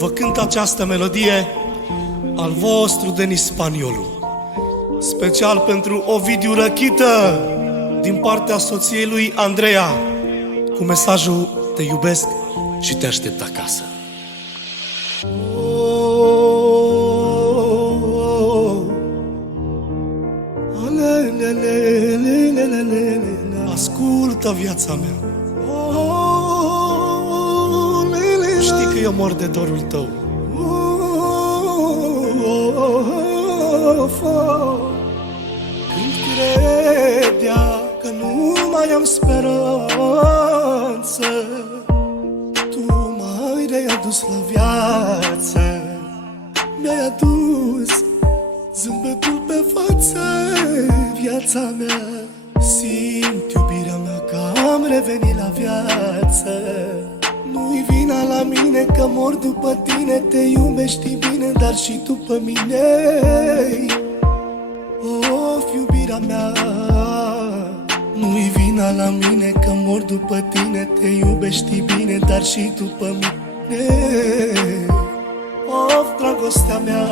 vă cânt această melodie al vostru Denis Spaniolu, special pentru Ovidiu Răchită, din partea soției lui Andreea, cu mesajul: te iubesc și te aștept acasă. Ascultă viața mea, știi că eu mor de dorul tău. Când credea că nu mai am speranță, tu m-ai readus la viață. Mi-ai adus zâmbetul pe față. Viața mea, simt iubirea mea că am revenit la viață. Nu-i vina la mine că mor după tine. Te iubești bine, dar și tu pe mine. Of, iubirea mea, nu-i vina la mine că mor după tine. Te iubești bine, dar și tu pe mine. Of, dragostea mea,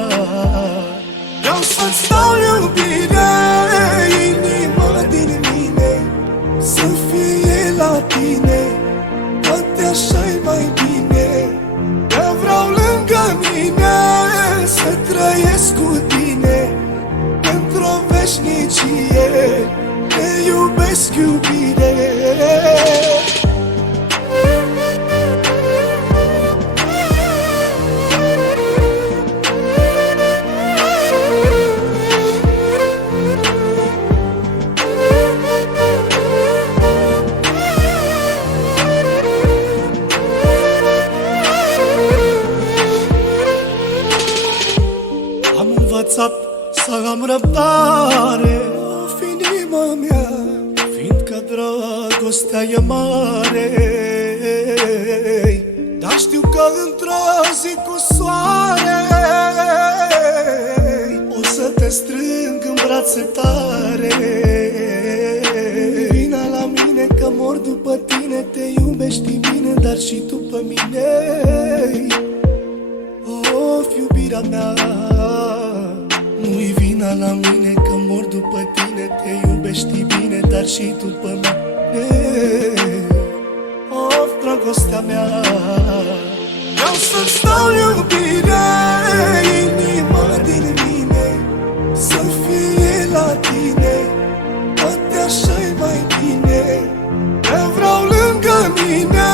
vreau să-ți dau iubire, inima din mine să fie la tine. Poate așa-i mai bine, te vreau lângă mine, să trăiesc cu tine într-o veșnicie. Te iubesc, iubire. Să am răbdare, of, inima mea, fiindcă dragostea e mare. Dar știu că într-o zi cu soare o să te strâng în brațe tare. Vina la mine că mor după tine. Te iubești bine, dar și tu pe mine. Of, iubirea mea, nu-i vina la mine că mor după tine. Te iubești bine, dar și tu pe mine. Of, dragostea mea, vreau să-ți dau iubire, inima din mine să fie la tine. Poate așa-i mai bine, te vreau lângă mine,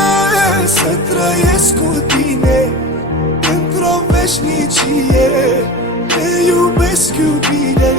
să trăiesc cu tine într-o veșnicie. Te iubesc, iubire.